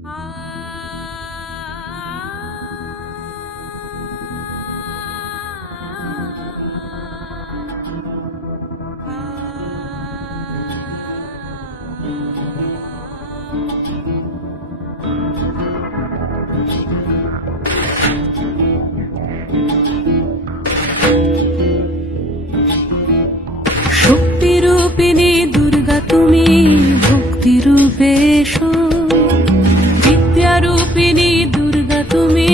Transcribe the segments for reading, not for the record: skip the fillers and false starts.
শক্তিরূপিণী দুর্গা তুমি ভক্তিরূপে এসো, বিদ্যারূপিণী দুর্গা তুমি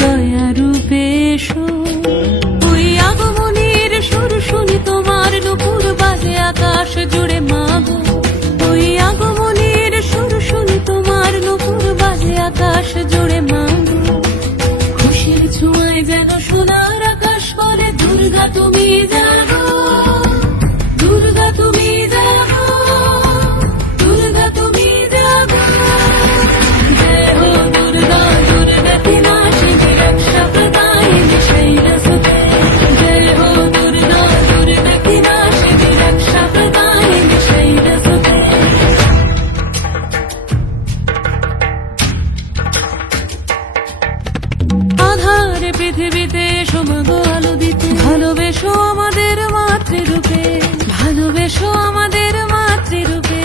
দয়ারূপে এসো। ওই আগমনের সুর শুনি তোমার নুপুর বাজে আকাশ জুড়ে মাগো, ওই আগমনের সুর শুনি তোমার নুপুর বাজে আকাশ জুড়ে মাগো। খুশির ছোঁয়ায় যেন সোনার আকাশ বলে দুর্গা তুমি জাগো, দুর্গা তুমি জাগো, দুর্গা তুমি জাগো। জয় হো দুর্গা, দুর্গা বিনাশিনী রক্ষা প্রদায়িনী শৈলসুতে। জয় হো দুর্গা, দুর্গা বিনাশিনী রক্ষা প্রদায়িনী শৈলসুতে। আধার পৃথিবীতে সমাগো আলো দিতে, ভালোবেসো আমাদের মাতৃরূপে, ভালোবেসো আমাদের মাতৃরূপে।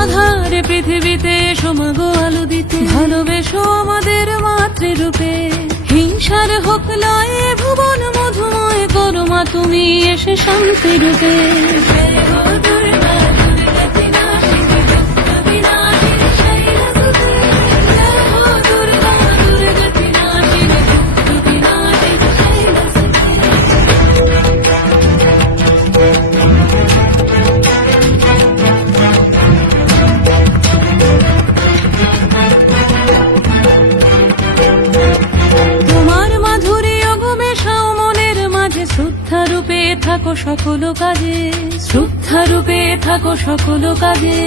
আধার পৃথিবীতে সমাগো আলো দিতে, ভালোবেসো আমাদের মাতৃরূপে। হিংসার হোক লয়ে ভুবন মধুময় করো মা তুমি এসে শান্তিরূপে। জয় হো দুর্গা, দুর্গা বিনাশিনী রক্ষা বিনাশিনী শৈলসুতে। জয় হো দুর্গা, দুর্গা বিনাশিনী রক্ষা বিনাশিনী শৈলসুতে। তোমার মাধুরী অগমেশাও মনের মাঝে, শ্রদ্ধা রূপে থাকো সকল কাজে, শ্রদ্ধা রূপে থাকো সকল কাজে।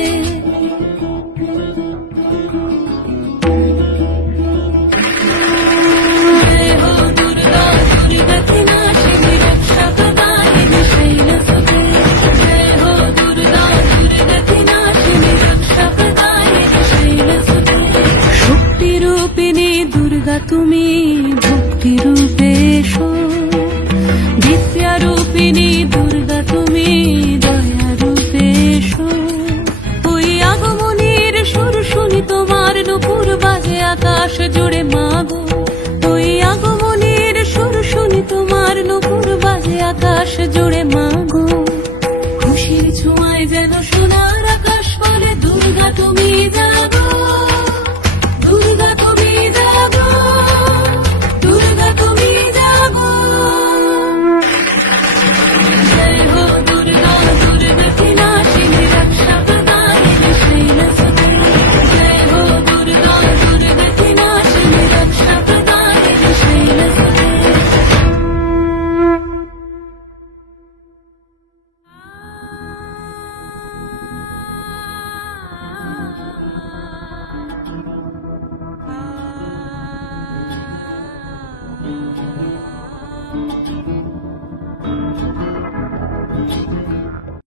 জয় হো দুর্গা, দুর্গা বিনাশিনী